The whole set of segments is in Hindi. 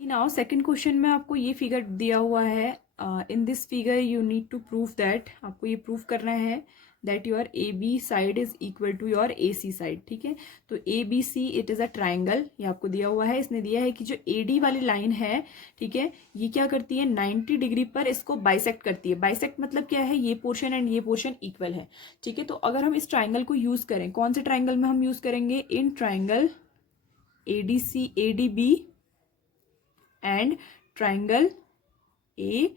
नाउ सेकंड क्वेश्चन में आपको ये फिगर दिया हुआ है। In this figure you need to prove that, आपको ये प्रूव करना है that your A B side is equal to your A C side. ठीक है, तो A B C it is a triangle, ये आपको दिया हुआ है। इसने दिया है कि जो ए डी वाली लाइन है, ठीक है, ये क्या करती है 90 डिग्री पर इसको बाइसेक्ट करती है। बाइसेक्ट मतलब क्या है, ये पोर्शन एंड ये पोर्शन इक्वल है। ठीक है, तो अगर हम इस ट्राइंगल को यूज़ करें, कौन से ट्राइंगल में हम यूज़ करेंगे, in triangle A D C A D B and triangle A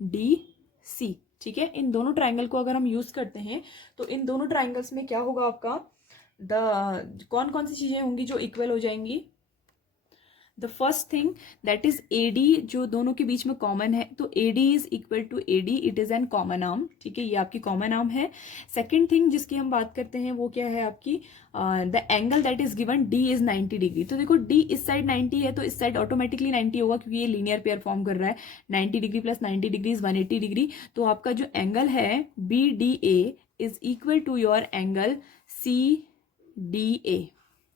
D C. ठीक है, इन दोनों ट्राइंगल को अगर हम यूज करते हैं तो इन दोनों ट्राइंगल्स में क्या होगा आपका, कौन कौन सी चीजें होंगी जो इक्वल हो जाएंगी। The first thing that is A D, जो दोनों के बीच में कॉमन है, तो A D is equal to A D, it is an common arm. ठीक है, ये आपकी कॉमन आर्म है। सेकेंड थिंग जिसकी हम बात करते हैं वो क्या है आपकी, the angle that is given D is 90 degree. तो देखो डी इस साइड 90 है तो इस साइड ऑटोमेटिकली 90 होगा, क्योंकि ये लीनियर पेयर फॉर्म कर रहा है। 90 degree plus 90 degree is 180 degree. तो आपका जो एंगल है B D A is equal to your angle C D A.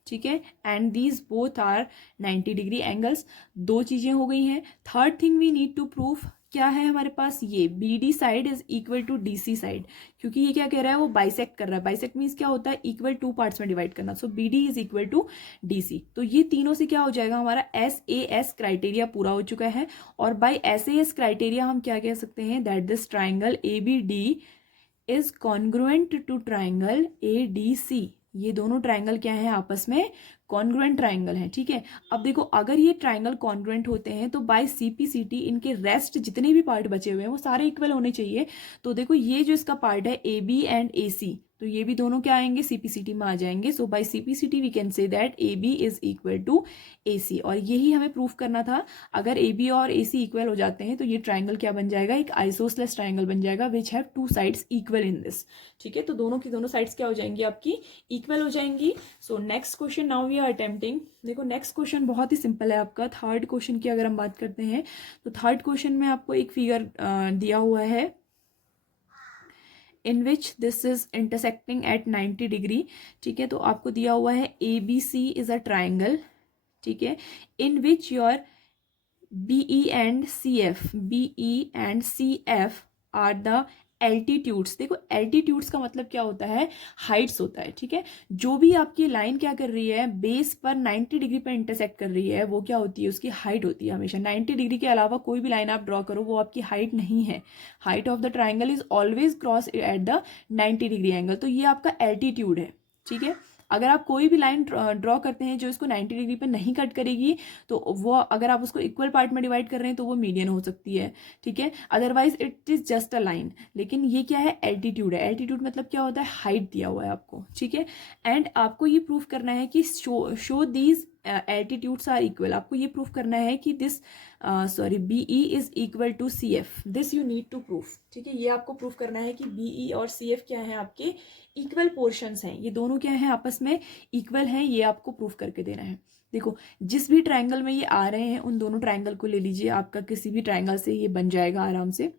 ठीक है, and these both are 90 degree angles. दो चीजें हो गई हैं। Third thing we need to prove क्या है हमारे पास, ये B D side is equal to D C side, क्योंकि ये क्या कह रहा है, वो बाइसेक्ट कर रहा है। बाइसेक्ट मीन्स क्या होता है, इक्वल टू पार्ट्स में डिवाइड करना। So B D is equal to D C. तो ये तीनों से क्या हो जाएगा, हमारा एस ए एस क्राइटेरिया पूरा हो चुका है। और by S A S criteria हम क्या कह सकते हैं, that this triangle A B D is congruent to triangle A D C. ये दोनों ट्राइंगल क्या है, आपस में कॉन्ग्रुएंट ट्राइंगल हैं। ठीक है, अब देखो अगर ये ट्राइंगल कॉन्ग्रुएंट होते हैं तो बाय सीपीसीटी इनके रेस्ट जितने भी पार्ट बचे हुए हैं वो सारे इक्वल होने चाहिए। तो देखो ये जो इसका पार्ट है A B and A C, तो ये भी दोनों क्या आएंगे, सीपीसीटी में आ जाएंगे। So by CPCT we can say that A B is equal to A C. और यही हमें प्रूफ करना था। अगर ए बी और ए सी इक्वल हो जाते हैं तो ये ट्राइंगल क्या बन जाएगा, एक आइसोसेलेस ट्राइंगल बन जाएगा which have two sides equal in this. ठीक है, तो दोनों की दोनों साइड्स क्या हो जाएंगी, आपकी इक्वल हो जाएंगी। So next question now we are attempting. देखो नेक्स्ट क्वेश्चन बहुत ही सिंपल है आपका। थर्ड क्वेश्चन की अगर हम बात करते हैं तो थर्ड क्वेश्चन में आपको एक फिगर दिया हुआ है in which this is intersecting at 90 degree. ठीक है, तो आपको दिया हुआ है A B C is a triangle. ठीक है, in which your B E and C F, B E and C F are the altitudes. देखो एल्टीट्यूड्स का मतलब क्या होता है, हाइट्स होता है। ठीक है, जो भी आपकी लाइन क्या कर रही है, बेस पर 90 डिग्री पर इंटरसेक्ट कर रही है, वो क्या होती है, उसकी हाइट होती है हमेशा। 90 डिग्री के अलावा कोई भी लाइन आप ड्रॉ करो वो आपकी हाइट नहीं है। Height of the triangle is always cross at the 90 degree angle. तो ये आपका एल्टीट्यूड है। ठीक है, अगर आप कोई भी लाइन ड्रॉ करते हैं जो इसको 90 डिग्री पे नहीं कट करेगी, तो वो अगर आप उसको इक्वल पार्ट में डिवाइड कर रहे हैं तो वो मीडियन हो सकती है। ठीक है, otherwise it is just a line. लेकिन ये क्या है, एल्टीट्यूड है। एल्टीट्यूड मतलब क्या होता है, हाइट दिया हुआ है आपको। ठीक है, एंड आपको ये प्रूफ करना है कि show these altitudes are equal. आपको ये प्रूफ करना है कि this BE is equal to C F, this you need to proof. ठीक है, ये आपको प्रूफ करना है कि बीई और सी एफ क्या है, आपके इक्वल पोर्शंस हैं। ये दोनों क्या है, आपस में इक्वल हैं, ये आपको प्रूफ करके देना है। देखो जिस भी ट्राइंगल में ये आ रहे हैं उन दोनों ट्राइंगल को ले लीजिए, आपका किसी भी ट्राइंगल से ये बन जाएगा आराम से।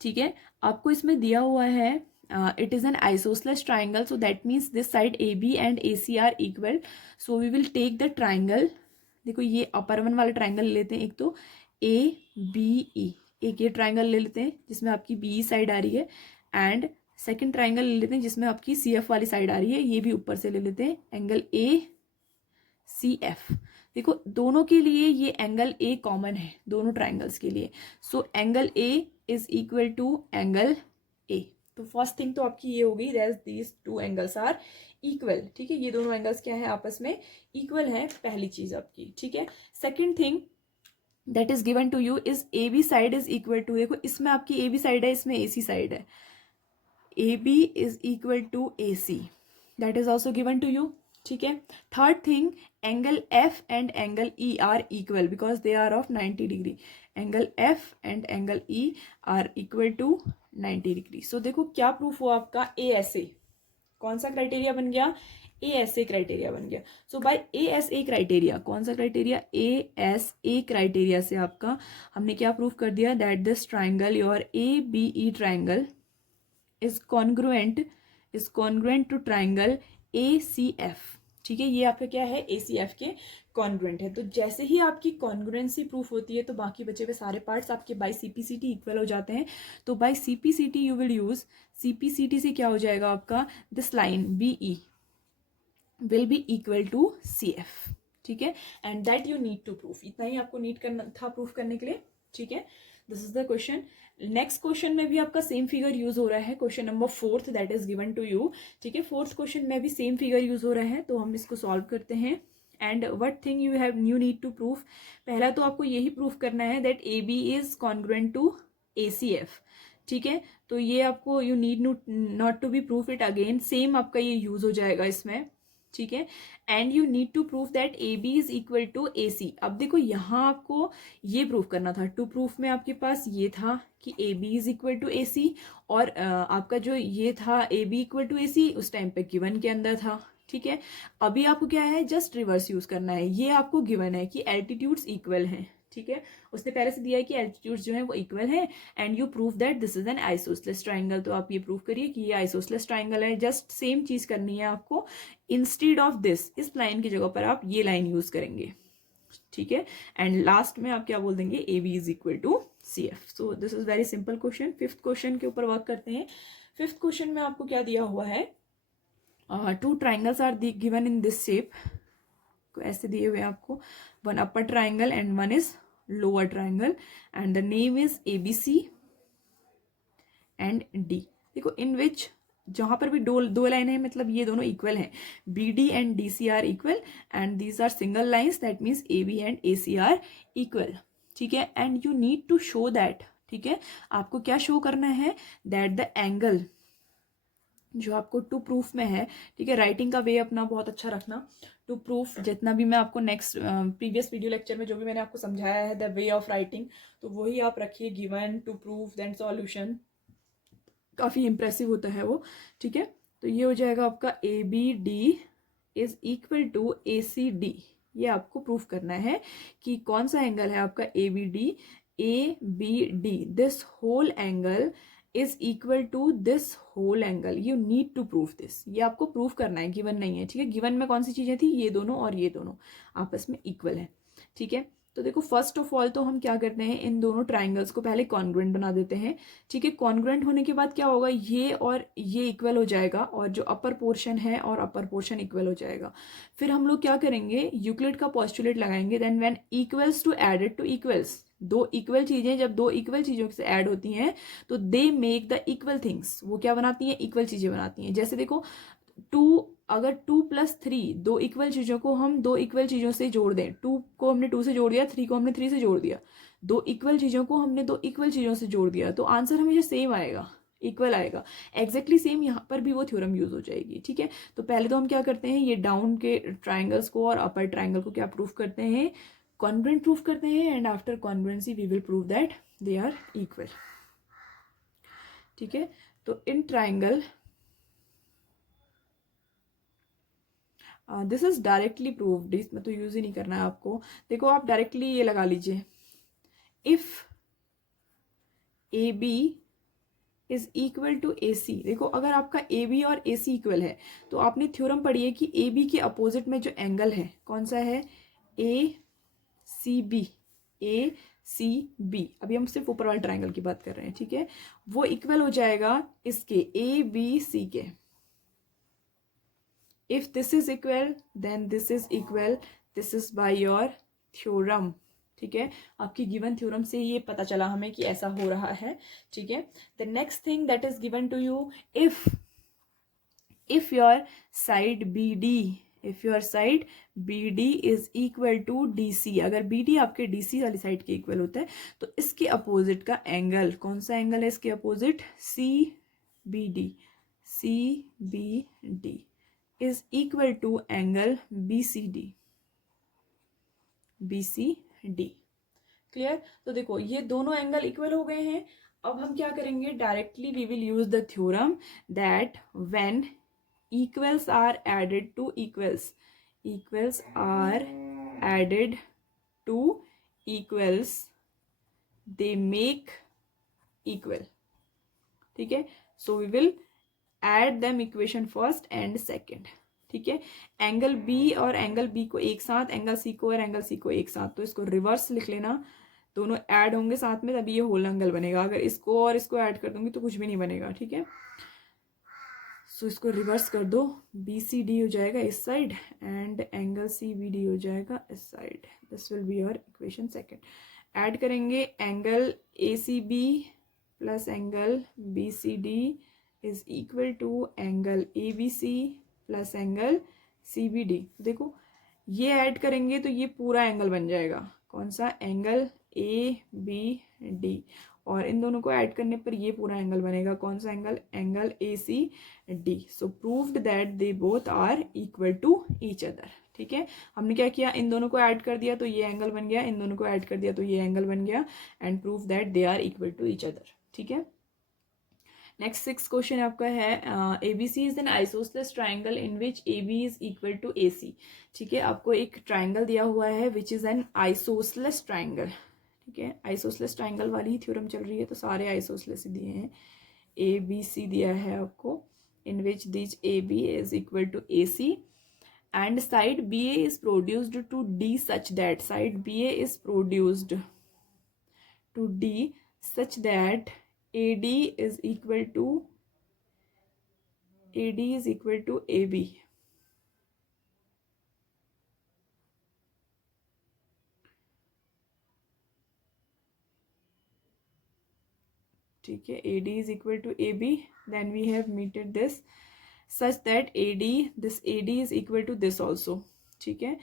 ठीक है, आपको इसमें दिया हुआ है it is an isosceles triangle, so that means this side A B and A C are equal. So we will take the triangle. देखो ये अपर वन वाला ट्राइंगल ले लेते हैं, एक तो ए बी ई, एक ये ट्राइंगल ले लेते हैं जिसमें आपकी बी साइड आ रही है, एंड सेकेंड ट्राइंगल ले लेते हैं जिसमें आपकी सी एफ वाली साइड आ रही है। ये भी ऊपर से ले लेते हैं, एंगल ए सी एफ। देखो दोनों के लिए ये एंगल ए कॉमन है, दोनों ट्राइंगल्स के लिए। So angle A is equal to angle A. तो फर्स्ट थिंग तो आपकी ये होगी that these two angles are equal. ठीक है, ये दोनों एंगल्स क्या है, आपस में इक्वल है, पहली चीज आपकी। ठीक है, second thing that is given to you is A B side is equal to, देखो इसमें आपकी ए बी साइड है, इसमें ए सी साइड है, A B is equal to A C, that is also given to you. ठीक है, third thing angle F and angle E are equal because they are of 90 degree. Angle F and angle E are equal to 90 degree. So देखो क्या प्रूफ हुआ आपका, ए एस ए, कौन सा क्राइटेरिया बन गया, ए एस ए क्राइटेरिया बन गया। So by A S A criteria, कौन सा criteria, A S A criteria से आपका हमने क्या प्रूफ कर दिया, that this triangle your A B E triangle is congruent to triangle ACF। ठीक है, ये आपका क्या है, ACF के कॉन्ग्रुएंट है। तो जैसे ही आपकी कॉन्ग्रुएंसी प्रूफ होती है तो बाकी बचे हुए सारे पार्ट्स आपके बाय CPCT इक्वल हो जाते हैं। तो by CPCT you will use, CPCT से क्या हो जाएगा आपका, this line BE will be equal to CF। ठीक है, and that you need to proof, इतना ही आपको नीड करना था प्रूफ करने के लिए। ठीक है, this is the question. Next question में भी आपका सेम फिगर यूज हो रहा है, question number 4 that is given to you. ठीक है, 4th क्वेश्चन में भी सेम फिगर यूज हो रहा है, तो हम इसको सॉल्व करते हैं। And what thing you need to proof, पहला तो आपको यही प्रूफ करना है that AB is congruent to ACF। ठीक है, तो ये आपको you need not to be proof it again, same आपका ये यूज हो जाएगा इसमें। ठीक है, and you need to proof that AB is equal to AC। अब देखो यहाँ आपको ये प्रूफ करना था, टू प्रूफ में आपके पास ये था कि AB is equal to AC, और आपका जो ये था AB इक्वल टू AC उस टाइम पे गिवन के अंदर था। ठीक है, अभी आपको क्या है, जस्ट रिवर्स यूज करना है। ये आपको गिवन है कि एल्टीट्यूड्स इक्वल हैं। ठीक है, उसने पहले से दिया है कि एल्टीट्यूड्स जो है वो इक्वल है, and you prove that this is an isosceles triangle. तो आप ये प्रूव करिए कि ये आइसोसेलेस ट्राइंगल है। जस्ट सेम चीज करनी है आपको, इंस्टेड ऑफ दिस, इस लाइन की जगह पर आप ये लाइन यूज करेंगे। ठीक है, एंड लास्ट में आप क्या बोल देंगे, AB is equal to CF। So this is very simple question. 5th question के ऊपर वर्क करते हैं। 5th क्वेश्चन में आपको क्या दिया हुआ है, 2 triangles are given in this shape, ऐसे दिए हुए आपको, one upper triangle and one is lower triangle, and the name is ABC and D। देखो इन विच, जहां पर भी दो लाइन है, मतलब ये दोनों इक्वल हैं, BD and DC are equal, and these are single lines, that means AB and AC are equal. ठीक है, and you need to show that, ठीक है, आपको क्या शो करना है, दैट द एंगल जो आपको टू प्रूफ में है। ठीक है, राइटिंग का वे अपना बहुत अच्छा रखना। टू प्रूफ जितना भी मैं आपको नेक्स्ट प्रीवियस वीडियो लेक्चर में जो भी मैंने आपको समझाया है, द वे ऑफ राइटिंग, तो वही आप रखिए, given, to proof, then solution, काफ़ी इंप्रेसिव होता है वो। ठीक है, तो ये हो जाएगा आपका ABD is equal to ACD। ये आपको प्रूफ करना है कि कौन सा एंगल है आपका ABD, this whole angle is equal to this whole angle. You need to proof this, ये आपको प्रूफ करना है, गिवन नहीं है। ठीक है, गिवन में कौन सी चीजें थी, ये दोनों और ये दोनों आपस में इक्वल है। ठीक है, तो देखो फर्स्ट ऑफ ऑल तो हम क्या करते हैं, इन दोनों ट्राइंगल्स को पहले कॉन्ग्रुएंट बना देते हैं। ठीक है, कॉन्ग्रुएंट होने के बाद क्या होगा, ये और ये इक्वल हो जाएगा, और जो अपर पोर्शन है और अपर पोर्शन इक्वल हो जाएगा। फिर हम लोग क्या करेंगे, यूक्लिड का पोस्टुलेट लगाएंगे, then when equals to added to equals, दो इक्वल चीजें जब दो इक्वल चीजों से ऐड होती हैं तो they make the equal things, वो क्या बनाती हैं, इक्वल चीजें बनाती हैं। जैसे देखो अगर 2+3, दो इक्वल चीजों को हम दो इक्वल चीजों से जोड़ दें, 2 को हमने 2 से जोड़ दिया, 3 को हमने 3 से जोड़ दिया, दो इक्वल चीजों को हमने दो इक्वल चीजों से जोड़ दिया, तो आंसर हमेशा सेम आएगा, इक्वल आएगा। एग्जैक्टली सेम यहाँ पर भी वो थ्योरम यूज हो जाएगी। ठीक है, तो पहले तो हम क्या करते हैं, ये डाउन के ट्राइंगल्स को और अपर ट्राइंगल को क्या प्रूफ करते हैं, कॉन्ग्रुएंट प्रूफ करते हैं, and after congruency we will prove that they are equal. ठीक है, तो in triangle this is directly proved, इसमें तो यूज ही नहीं करना है आपको। देखो आप डायरेक्टली ये लगा लीजिए, if AB is equal to AC। देखो अगर आपका AB और AC इक्वल है तो आपने थ्योरम पढ़ी है कि AB के अपोजिट में जो एंगल है कौन सा है, ACB, ACB, अभी हम सिर्फ ऊपर वाले ट्राइंगल की बात कर रहे हैं। ठीक है, वो इक्वल हो जाएगा इसके ABC के। If this is equal, then this is equal. This is by your theorem. ठीक है, आपकी गिवन थ्योरम से ये पता चला हमें कि ऐसा हो रहा है। ठीक है, the next thing that is given to you, if your side BD is equal to DC, अगर BD आपके DC वाली साइड के इक्वल होता है तो इसके अपोजिट का एंगल, कौन सा एंगल है इसके opposite, CBD is equal to angle BCD। Clear, तो देखो ये दोनों एंगल इक्वल हो गए हैं। अब हम क्या करेंगे, directly we will use the theorem that when equals are added to equals, they make equal. ठीक है, so we will add them equation first and second। ठीक है। एंगल बी और एंगल बी को एक साथ, एंगल सी को और एंगल सी को एक साथ, तो इसको रिवर्स लिख लेना, दोनों ऐड होंगे साथ में तभी ये होल एंगल बनेगा। अगर इसको और इसको ऐड कर दूंगी तो कुछ भी नहीं बनेगा, ठीक है। सो इसको रिवर्स कर दो, बी सी डी हो जाएगा इस side and angle C B D हो जाएगा इस side. This will be your equation second. Add करेंगे angle A C B plus angle B C D is equal to angle A B C plus angle C B D. देखो ये ऐड करेंगे तो ये पूरा एंगल बन जाएगा, कौन सा, एंगल ए बी डी, और इन दोनों को ऐड करने पर ये पूरा एंगल बनेगा, कौन सा angle, angle A C D. So proved that they both are equal to each other, ठीक है। हमने क्या किया, इन दोनों को ऐड कर दिया तो ये एंगल बन गया, इन दोनों को ऐड कर दिया तो ये एंगल बन गया, and prove that they are equal to each other, ठीक है। नेक्स्ट 6 क्वेश्चन आपका है, A B C is an isosceles triangle in which A B is equal to A C, ठीक है। आपको एक ट्राइंगल दिया हुआ है which is an isosceles triangle, ठीक है। आइसोसलेस ट्राइंगल वाली ही थ्योरम चल रही है तो सारे आइसोसलेस दिए हैं। ए बी सी दिया है आपको, in which this A B is equal to A C and side B A is produced to D such that, side B A is produced to D such that AD is equal to AB, ठीक है। AD is equal to AB, then we have meted this such that this AD is equal to this also, ठीक है।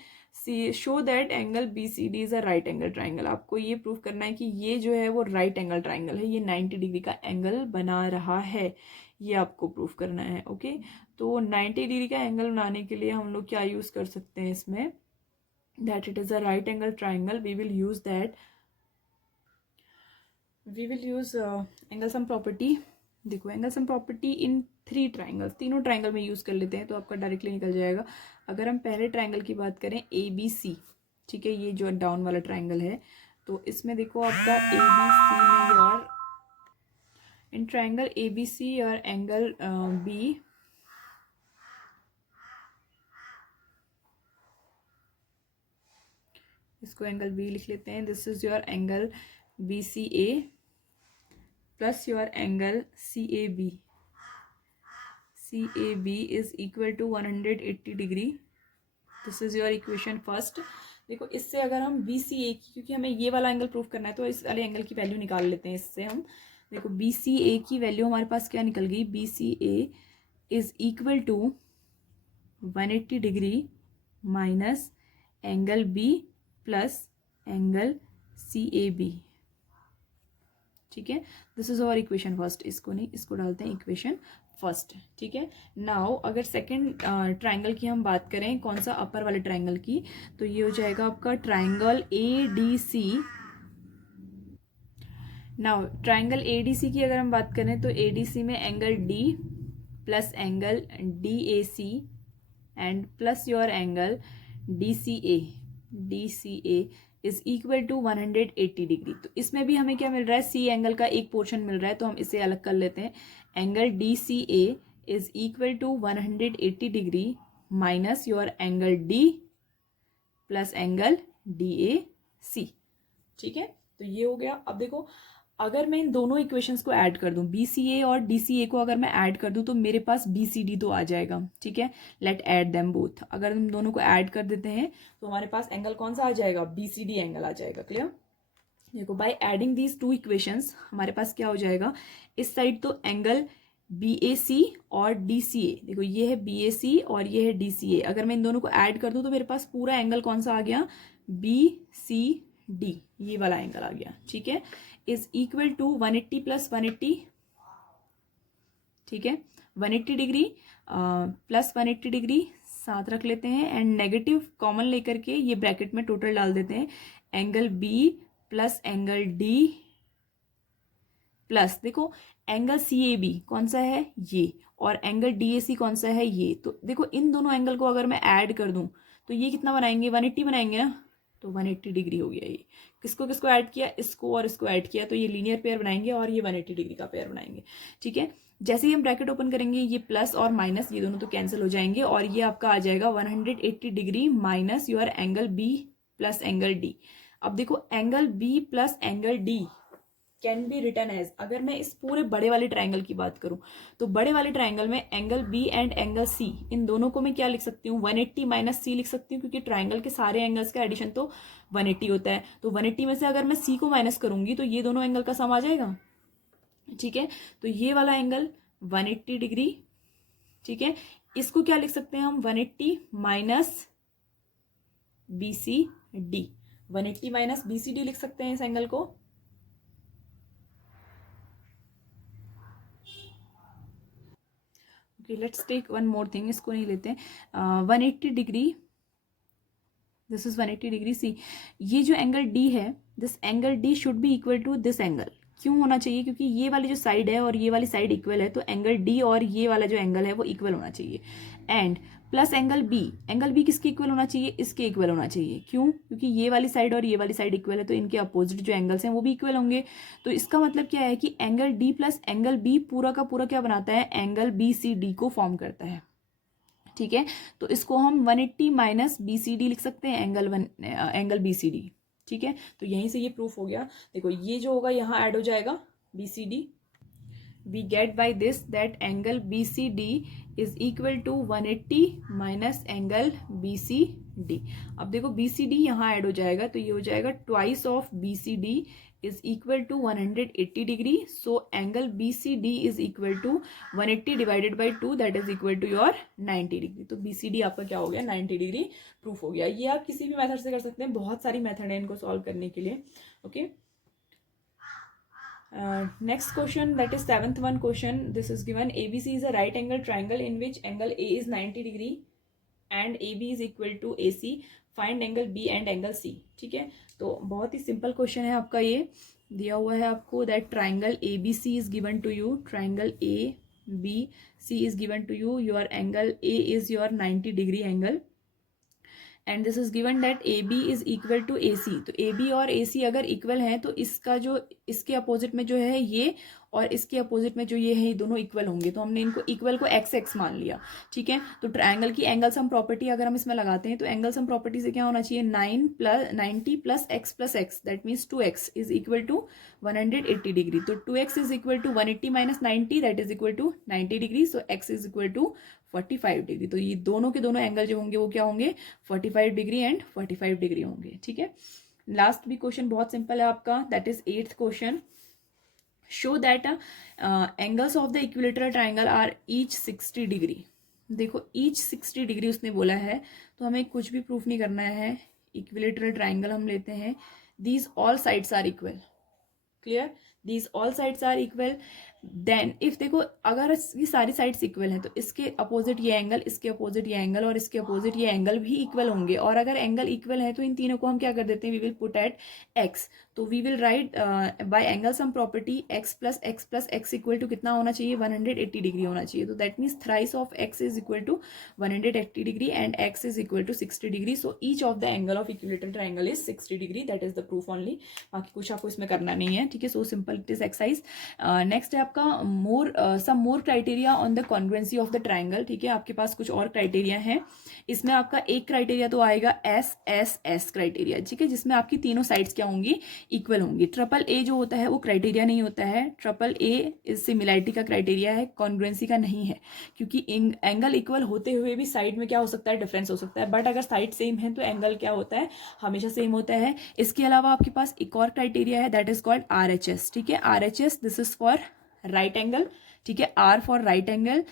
Show that angle B C D is a right angle triangle, आपको ये प्रूव करना है कि ये जो है वो राइट एंगल ट्राइंगल है, ये 90 डिग्री का एंगल बना रहा है, ये आपको प्रूव करना है, ओके। तो 90 डिग्री का एंगल बनाने के लिए हम लोग क्या यूज कर सकते हैं इसमें, that it is a right angle triangle, we will use angle sum property. देखो angle sum property in 3 triangles, तीनों ट्राइंगल में यूज कर लेते हैं तो आपका डायरेक्टली निकल जाएगा। अगर हम पहले ट्राइंगल की बात करें ए बी सी, ठीक है, ये जो डाउन वाला ट्राइंगल है, तो इसमें देखो आपका ए बी सी में your, in triangle A B C your angle B, इसको एंगल बी लिख लेते हैं, this is your angle B C A plus your angle C A B, C A B is equal to 180 degree, this is your equation first. देखो इससे अगर हम बी सी ए की, क्योंकि हमें ये वाला एंगल प्रूव करना है तो इस वाले एंगल की वैल्यू निकाल लेते हैं इससे हम। देखो बी सी ए की वैल्यू हमारे पास क्या निकल गई, B C A is equal to 180 degree minus angle B plus angle C A B, ठीक है। This is our equation first, इसको नहीं, इसको डालते हैं इक्वेशन फर्स्ट, ठीक है। नाउ अगर सेकंड ट्राइंगल की हम बात करें, कौन सा, अपर वाले ट्राइंगल की, तो ये हो जाएगा आपका triangle A D C. Now triangle A D C की अगर हम बात करें तो ए डी सी में angle D plus angle D A C and plus your angle D C A is equal to 180 degree. तो इसमें भी हमें क्या मिल रहा है, सी एंगल का एक पोर्शन मिल रहा है, तो हम इसे अलग कर लेते हैं। Angle D C A is equal to 180 degree minus your angle D plus angle D A C, ठीक है। तो ये हो गया। अब देखो अगर मैं इन दोनों इक्वेशंस को ऐड कर दूं, बी सी ए और डी सी ए को अगर मैं ऐड कर दूं तो मेरे पास बी सी डी तो आ जाएगा, ठीक है। लेट ऐड देम बोथ, अगर हम दोनों को ऐड कर देते हैं तो हमारे पास एंगल कौन सा आ जाएगा, बी सी डी एंगल आ जाएगा, क्लियर। देखो बाय एडिंग दीज 2 इक्वेशंस हमारे पास क्या हो जाएगा, इस साइड तो एंगल बी ए सी और डी सी ए, देखो ये है बी ए सी और ये है डी सी ए, अगर मैं इन दोनों को ऐड कर दूं तो मेरे पास पूरा एंगल कौन सा आ गया, बी सी डी, ये वाला एंगल आ गया, ठीक है। इज इक्वल टू 180 प्लस 180, ठीक है, 180 डिग्री प्लस 180 डिग्री साथ रख लेते हैं एंड नेगेटिव कॉमन लेकर के ये ब्रैकेट में टोटल डाल देते हैं, angle B plus angle D plus, देखो एंगल सी ए बी कौन सा है ये, और एंगल डी ए सी कौन सा है ये, तो देखो इन दोनों एंगल को अगर मैं ऐड कर दूं तो ये कितना बनाएंगे, 180 बनाएंगे ना, तो 180 डिग्री हो गया ये। किसको किसको ऐड किया, इसको और इसको ऐड किया, तो ये लीनियर पेयर बनाएंगे और ये 180 डिग्री का पेयर बनाएंगे। ठीक है, जैसे ही हम ब्रैकेट ओपन करेंगे ये प्लस और माइनस ये दोनों तो कैंसिल हो जाएंगे और ये आपका आ जाएगा 180 degree minus your angle B plus angle D. अब देखो angle B plus angle D can be written as, अगर मैं इस पूरे बड़े वाले ट्राइंगल की बात करूं तो बड़े वाले ट्राइंगल में angle B and angle C, इन दोनों को मैं क्या लिख सकती हूँ, 180 माइनस सी लिख सकती हूँ, क्योंकि ट्राइंगल के सारे एंगल्स का एडिशन तो 180 होता है। तो 180 में से अगर मैं सी को माइनस करूंगी तो ये दोनों एंगल का सम आ जाएगा। ठीक है, तो ये वाला एंगल 180 डिग्री। ठीक है, इसको क्या लिख सकते हैं हम, 180 minus B C D, 180 minus B C D लिख सकते हैं इस एंगल को। Let's take one more thing, इसको नहीं लेते, 180 degree, this is 180 degree C. ये जो एंगल डी है, this angle D should be equal to this angle. क्यों होना चाहिए, क्योंकि ये वाली जो साइड है और ये वाली साइड इक्वल है, तो एंगल डी और ये वाला जो एंगल है वो इक्वल होना चाहिए। एंड प्लस एंगल बी किसके इक्वल होना चाहिए, इसके इक्वल होना चाहिए। क्यों, क्योंकि ये वाली साइड और ये वाली साइड इक्वल है, तो इनके अपोजिट जो एंगल्स हैं वो भी इक्वल होंगे। तो इसका मतलब क्या है कि angle D plus angle B पूरा का पूरा क्या बनाता है, एंगल बी सी डी को फॉर्म करता है। ठीक है, तो इसको हम 180 माइनस बी सी डी लिख सकते हैं, एंगल बी सी डी। ठीक है, तो यहीं से ये प्रूफ हो गया। देखो ये जो होगा यहाँ ऐड हो जाएगा B C D. we get by this that angle BCD is equal to 180 minus angle BCD। अब देखो BCD यहाँ ऐड हो जाएगा, तो ये हो जाएगा twice of BCD is equal to 180 degree. So angle BCD is equal to 180 divided by 2 that is equal to your 90 degree. तो BCD आपका क्या हो गया, 90 डिग्री प्रूफ हो गया। ये आप किसी भी मेथड से कर सकते हैं, बहुत सारी मेथड है इनको सॉल्व करने के लिए। Okay, next question, that is 7th one question. This is given ABC is a right angle triangle in which angle A is 90 degree and AB is equal to AC. Find angle B and angle C. ठीक है, तो बहुत ही सिंपल क्वेश्चन है आपका, ये दिया हुआ है आपको that triangle ABC is given to you, triangle ABC is given to you, your angle A is your 90 degree angle and this is given that A B is equal to A C. तो ए बी और ए सी अगर इक्वल हैं तो इसका जो इसके अपोजिट में जो है ये और इसके अपोजिट में जो ये है, ये दोनों इक्वल होंगे। तो हमने इनको इक्वल को एक्स एक्स मान लिया। ठीक है, तो ट्रायंगल की एंगल सम प्रॉपर्टी अगर हम इसमें लगाते हैं तो एंगल सम प्रॉपर्टी से क्या होना चाहिए, 90 plus X that means 2x is equal to 180 degree. तो 2x is equal to 180 minus 90 that is equal to 90 degree. So x is equal to 45 degree. तो ये दोनों के दोनों एंगल जो होंगे वो क्या होंगे, 45 डिग्री एंड 45 डिग्री होंगे। ठीक है, लास्ट भी क्वेश्चन बहुत सिंपल है आपका, that is 8th question. Show that angles of the equilateral triangle are each 60 degree. देखो ईच 60 डिग्री उसने बोला है, तो हमें कुछ भी प्रूफ नहीं करना है। इक्विलेटरल ट्राइंगल हम लेते हैं, these all sides are equal, clear, these all sides are equal. Then if देखो अगर ये सारी साइड्स इक्वल हैं तो इसके अपोजिट ये एंगल, इसके अपोजिट ये एंगल और इसके अपोजिट ये एंगल भी इक्वल होंगे। और अगर एंगल इक्वल है तो इन तीनों को हम क्या कर देते हैं, we will put at X. तो we will write by angle sum property X plus X equal to कितना होना चाहिए, 180 डिग्री होना चाहिए। तो that means thrice of X is equal to 180 degree and X is equal to 60 degree. So each of the angle of equilateral triangle is 60 degree, that is the proof only. बाकी कुछ आपको इसमें करना नहीं है। ठीक है, so simple it is exercise. Next है आपका some more criteria on the congruency of the triangle. ठीक है, आपके पास कुछ और क्राइटेरिया हैं। इसमें आपका एक क्राइटेरिया तो आएगा एस क्राइटेरिया। ठीक है, जिसमें आपकी तीनों साइड्स क्या होंगी, इक्वल होंगी। ट्रिपल ए जो होता है वो क्राइटेरिया नहीं होता है। ट्रिपल ए इज सिमिलैरिटी का क्राइटेरिया है, कॉन्ग्रुएंसी का नहीं है, क्योंकि एंगल इक्वल होते हुए भी साइड में क्या हो सकता है, डिफरेंस हो सकता है। बट अगर साइड सेम है तो एंगल क्या होता है, हमेशा सेम होता है। इसके अलावा आपके पास एक और क्राइटेरिया है, दैट इज कॉल्ड RHS। ठीक है, RHS this is for right angle. ठीक है, R for right angle,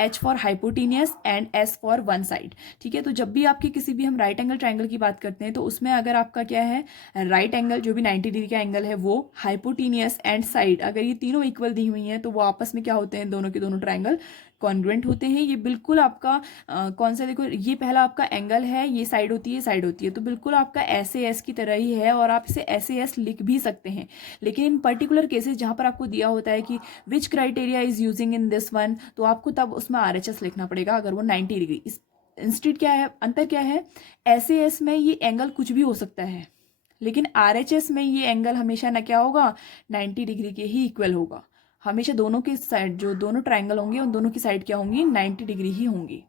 H for hypotenuse and S for one side. ठीक है, तो जब भी आपकी किसी भी हम राइट एंगल ट्राइंगल की बात करते हैं तो उसमें अगर आपका क्या है, राइट एंगल जो भी 90 डिग्री का एंगल है वो, हाइपोटीनियस एंड साइड, अगर ये तीनों इक्वल दी हुई हैं तो वो आपस में क्या होते हैं, दोनों के दोनों ट्राइंगल कॉन्ग्रुएंट होते हैं। ये बिल्कुल आपका कौन सा, देखो ये पहला आपका एंगल है, ये साइड होती है, साइड होती है, तो बिल्कुल आपका SAS की तरह ही है और आप इसे SAS लिख भी सकते हैं। लेकिन इन पर्टिकुलर केसेस जहाँ पर आपको दिया होता है कि which criteria is using in this one, तो आपको तब उसमें RHS लिखना पड़ेगा अगर वो 90 डिग्री इंस्टेड क्या है, अंतर क्या है, SAS में ये एंगल कुछ भी हो सकता है, लेकिन RHS में ये एंगल हमेशा ना क्या होगा, 90 डिग्री के ही इक्वल होगा। हमेशा दोनों की साइड, जो दोनों ट्राइंगल होंगे उन दोनों की साइड क्या होंगी, 90 डिग्री ही होंगी।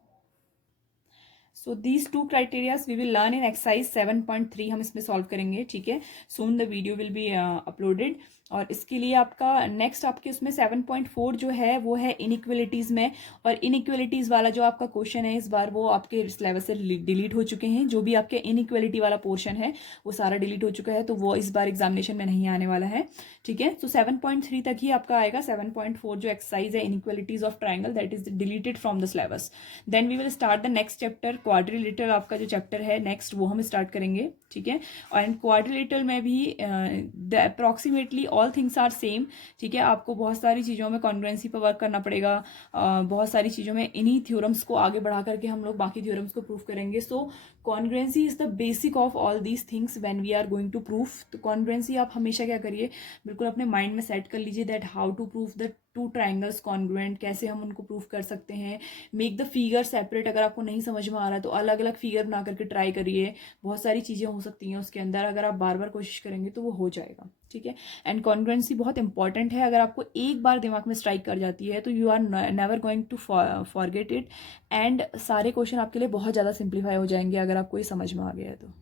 So these two criterias we will learn in exercise 7.3, हम इसमें सॉल्व करेंगे, ठीक है। Soon the video will be uploaded. और इसके लिए आपका नेक्स्ट आपके उसमें 7.4 जो है वो है इनइक्वलिटीज़ में। और इनइक्वलिटीज़ वाला जो आपका क्वेश्चन है इस बार वो आपके सिलेबस से डिलीट हो चुके हैं। जो भी आपके इनइक्वलिटी वाला पोर्शन है वो सारा डिलीट हो चुका है, तो वो इस बार एग्जामिनेशन में नहीं आने वाला है, ठीक है। तो 7.3 तक ही आपका आएगा। 7.4 जो एक्सरसाइज है inequalities of triangle, that is deleted from the syllabus. Then we will start the next chapter, quadrilateral आपका जो चैप्टर है नेक्स्ट वो हम स्टार्ट करेंगे, ठीक है। और क्वाड्रिलेटरल में भी approximately all things are same, ठीक है। आपको बहुत सारी चीज़ों में कॉन्ग्रुएंसी पर वर्क करना पड़ेगा, बहुत सारी चीज़ों में इन्हीं थ्योरम्स को आगे बढ़ा करके हम लोग बाकी थ्योरम्स को प्रूफ करेंगे। So congruency is the basic of all these things when we are going to proof. तो कॉन्ग्रुएंसी आप हमेशा क्या करिए, बिल्कुल अपने माइंड में सेट कर लीजिए that how to proof the two triangles congruent, कैसे हम उनको प्रूफ कर सकते हैं। मेक द फिगर सेपरेट, अगर आपको नहीं समझ में आ रहा है तो अलग अलग फिगर बना करके ट्राई करिए। बहुत सारी चीज़ें हो सकती हैं उसके अंदर, अगर आप बार बार कोशिश करेंगे तो वो हो जाएगा, ठीक है। एंड कॉन्ग्रुएंसी बहुत इंपॉर्टेंट है, अगर आपको एक बार दिमाग में स्ट्राइक कर जाती है तो you are never going to forget it. And सारे क्वेश्चन आपके लिए बहुत ज़्यादा सिंप्लीफाई हो जाएंगे अगर आपको ये समझ में आ गया है तो।